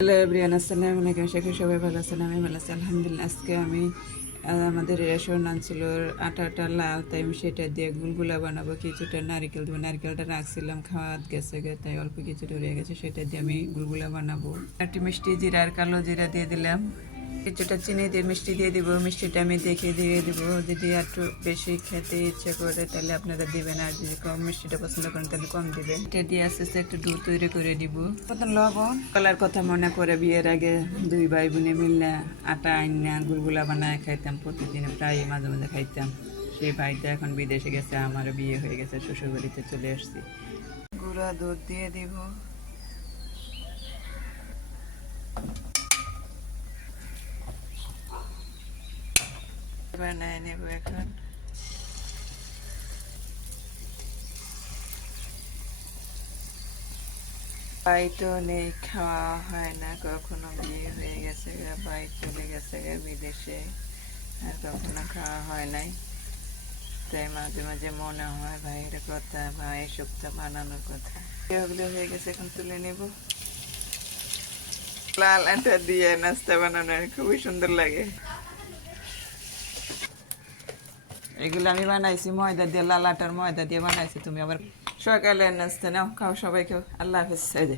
Hello everyone, আসসালামু আলাইকুম। আশা করি সবাই ভালো আছেন। আমি ভালো আছি আলহামদুলিল্লাহ। আজকে আমি আমাদের রেশন আনছিল আটাটা লাল, তাই আমি সেটা দিয়ে গুলগুলা বানাবো। কিছুটা নারকেল দেবো, নারকেলটা রাখছিলাম খাওয়া গেছে তাই অল্প কিছুটা রয়ে গেছে, সেটা দিয়ে আমি গুলগুলা বানাবো। একটু মিষ্টি জিরা আর কালো জিরা দিয়ে দিলাম, কিছুটা চিনি দিয়ে মিষ্টি দিয়ে দিব। মিষ্টিটা আমি দেখে দিয়ে দিব, যদি একটু বেশি খেতে ইচ্ছে করে তাহলে আপনারা দিবেন, আর যদি কম মিষ্টিটা পছন্দ করেন তাহলে কম দিবেন। এটা দিয়ে আস্তে আস্তে একটু ডো তৈরি করে দিব। কত লবণ কলার কথা মনে করে বিয়ের আগে দুই ভাই বোনে মিললে আটা আইনা গুলগুলা বানায় খাইতাম প্রতিদিন, প্রায় মাঝে মাঝে খাইতাম। সেই ভাইটা এখন বিদেশে গেছে, আমারও বিয়ে হয়ে গেছে, শ্বশুর বাড়িতে চলে আসছি। গুঁড়া দুধ দিয়ে দিব, বানায় নেব এখন। ভাই তো নেই, খাওয়া হয় না কখনো, বিয়ে হয়ে গেছে, ভাই চলে গেছে বিদেশে, আর কখনো খাওয়া হয় নাই। তাই মাঝে মাঝে মনে হয় ভাইয়ের কথা, ভাই শুক্তা বানানোর কথা। এগুলো হয়ে গেছে, এখন তুলে নেব। লাল আটা দিয়ে নাস্তা বানানো খুবই সুন্দর লাগে। এগুলো আমি বানাইছি ময়দা দিয়ে, লাল আটার ময়দা দিয়ে বানাইছি। তুমি আবার সকালে নাস্তা নাও, খাও সবাই, খাও। আল্লাহ হাফেজ।